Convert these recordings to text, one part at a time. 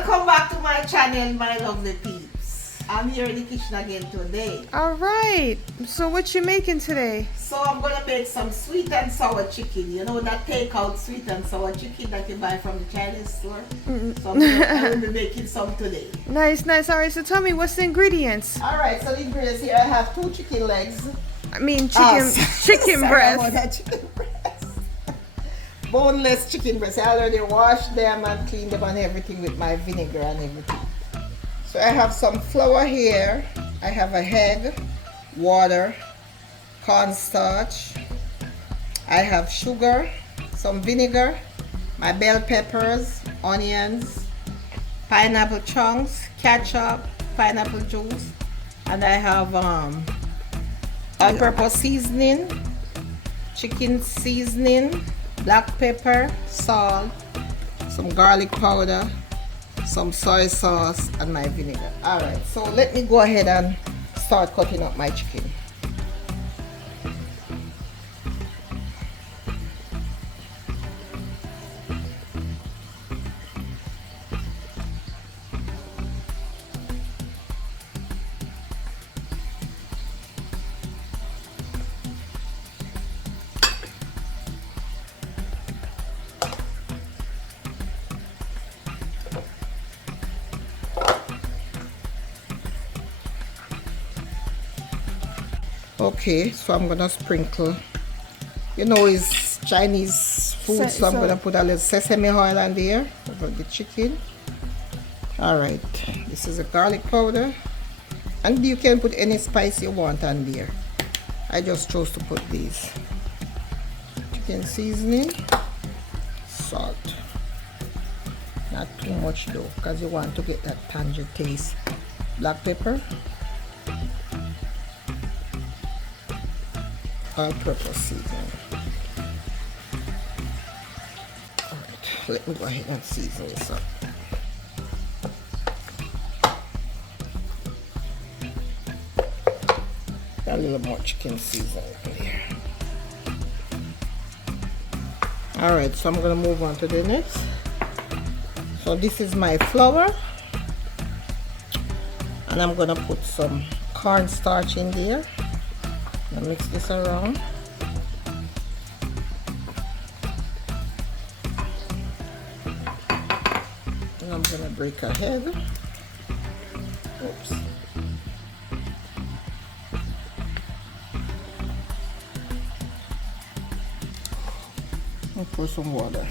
Welcome back to my channel, my lovely peeps. I'm here in the kitchen again today. All right. So what you making today? So I'm gonna make some sweet and sour chicken. You know that takeout sweet and sour chicken that you buy from the Chinese store? So I will be making some today. Nice, nice. All right. So tell me, what's the ingredients? Alright, so the ingredients here, I have 2 chicken legs. I mean, chicken Sorry breast. about that chicken breast. Boneless chicken breast. I already washed them and cleaned them and everything with my vinegar and everything. So I have some flour here. I have a egg, water, cornstarch. I have sugar, some vinegar, my bell peppers, onions, pineapple chunks, ketchup, pineapple juice, and I have all-purpose seasoning, chicken seasoning, black pepper, salt, some garlic powder, some soy sauce, and my vinegar. Alright, so let me go ahead and start cutting up my chicken. Okay, so I'm gonna sprinkle, you know, it's Chinese food, so I'm gonna put a little sesame oil on there over the chicken. Alright, this is a garlic powder, and you can put any spice you want on there. I just chose to put these. Chicken seasoning, salt, not too much though, because you want to get that tangy taste. Black pepper, all-purpose seasoning. Alright, let me go ahead and season this up. A little more chicken seasoning in here. Alright, so I'm going to move on to the next. So this is my flour, and I'm going to put some cornstarch in there. Now mix this around. And I'm going to break a egg. Oops. And pour some water.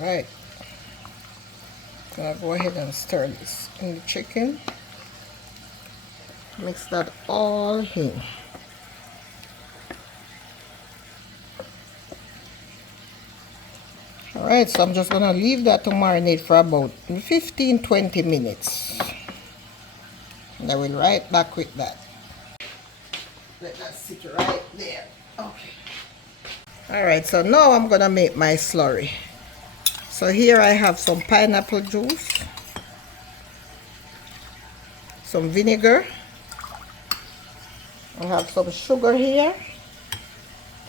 Alright, gonna go ahead and stir this in the chicken. Mix that all in. Alright, so I'm just gonna leave that to marinate for about 15-20 minutes. And I will right back with that. Let that sit right there. Okay. Alright, so now I'm gonna make my slurry. So here I have some pineapple juice, some vinegar, I have some sugar here.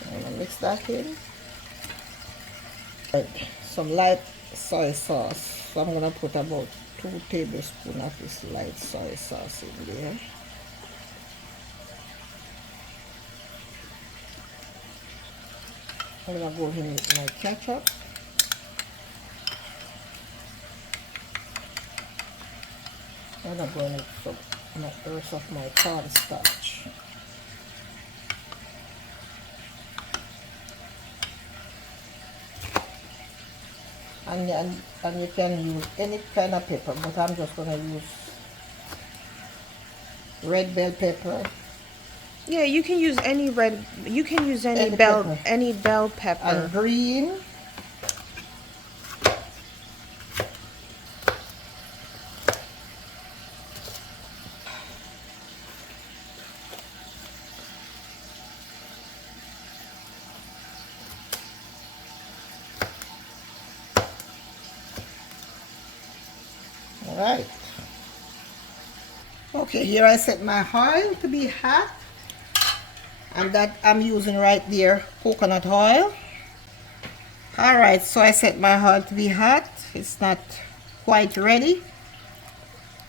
I'm gonna mix that in. Right, some light soy sauce. So I'm gonna put about 2 tablespoons of this light soy sauce in there. I'm gonna go in with my ketchup. And I'm going to put the rest of my cornstarch. And you can use any kind of pepper, but I'm just going to use red bell pepper, Yeah, you can use any red. You can use Any pepper. any bell pepper. And green. All right. Okay, here I set my oil to be hot. And that I'm using right there, coconut oil. All right, so I set my oil to be hot. It's not quite ready.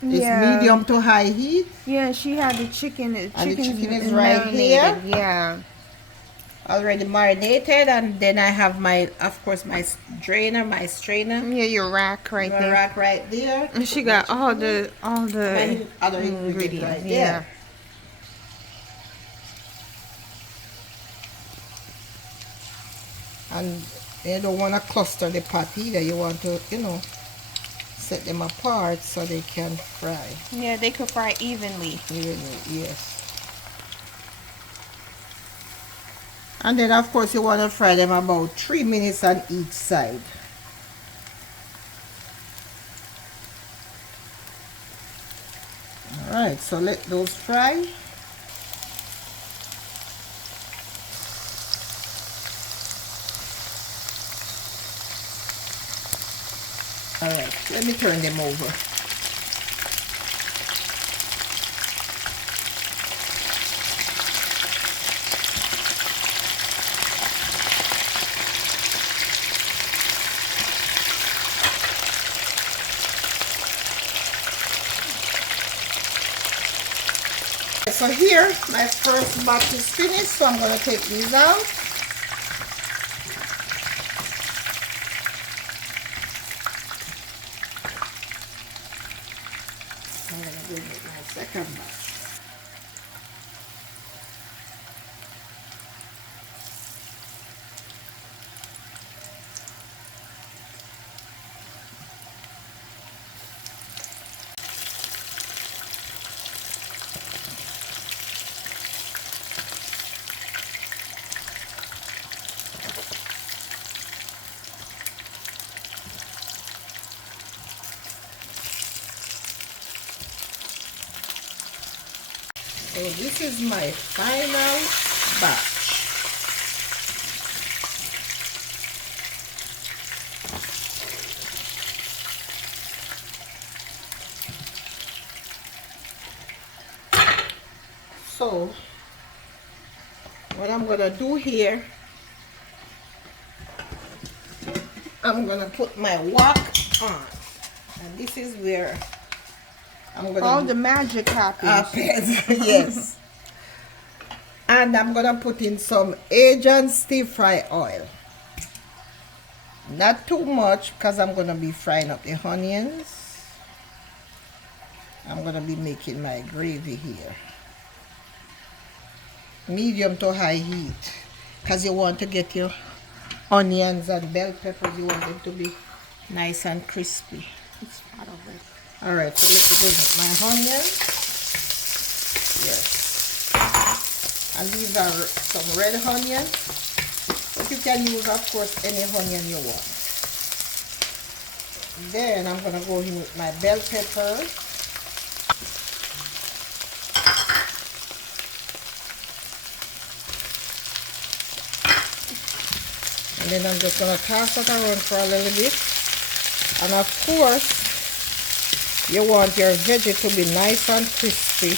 It's medium to high heat. Yeah, she had the chicken. And the chicken is right here. Yeah. Already marinated, and then I have my, of course, my strainer. Yeah, your rack right there. Rack right there. And she got all the my other ingredients right there. And you don't want to cluster the pot either. You want to, you know, set them apart so they can fry. Yeah, they could fry evenly. Evenly, yes. And then of course you want to fry them about 3 minutes on each side. Alright, so let those fry. Alright, let me turn them over. So here, my first batch is finished, so I'm going to take these out. I'm going to bring it my second batch. So this is my final batch. So what I'm gonna do here, I'm gonna put my wok on, and this is where I'm gonna all the magic happens. Yes. And I'm gonna put in some Asian stir fry oil. Not too much because I'm gonna be frying up the onions. I'm gonna be making my gravy here. Medium to high heat, because you want to get your onions and bell peppers, you want them to be nice and crispy. It's part of it. Alright, so let me bring up my onions. Yes. And these are some red onions. But you can use, of course, any onion you want. Then I'm going to go in with my bell peppers. And then I'm just going to toss it around for a little bit. And of course, you want your veggie to be nice and crispy,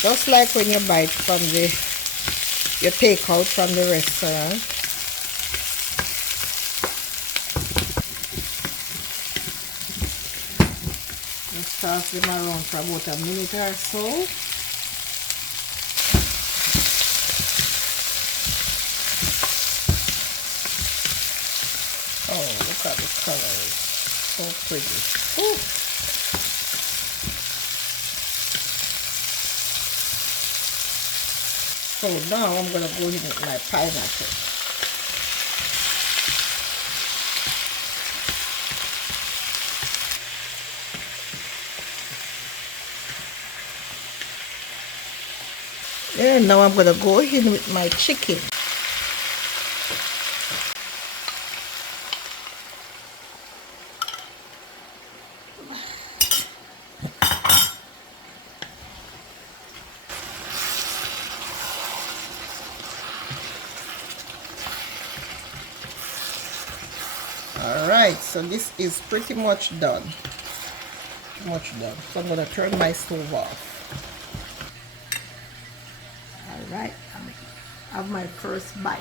just like when you buy it from your takeout from the restaurant. Just toss them around for about a minute or so. Oh, look at the colors, so pretty. Ooh. So now I'm going to go in with my pineapple. And now I'm gonna go in with my chicken. Alright, so this is pretty much done. So I'm gonna turn my stove off. Alright, I have my first bite.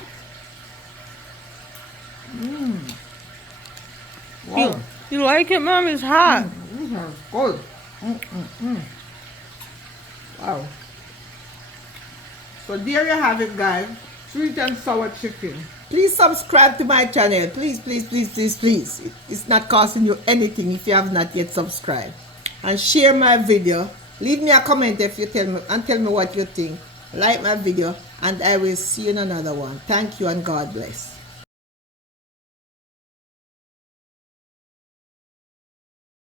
Wow. You like it, Mom? It's hot. This is good. Wow. So there you have it, guys. Sweet and sour chicken. Please subscribe to my channel. Please, please, please, please, please. It's not costing you anything if you have not yet subscribed. And share my video. Leave me a comment if you tell me what you think. Like my video, and I will see you in another one. Thank you and God bless.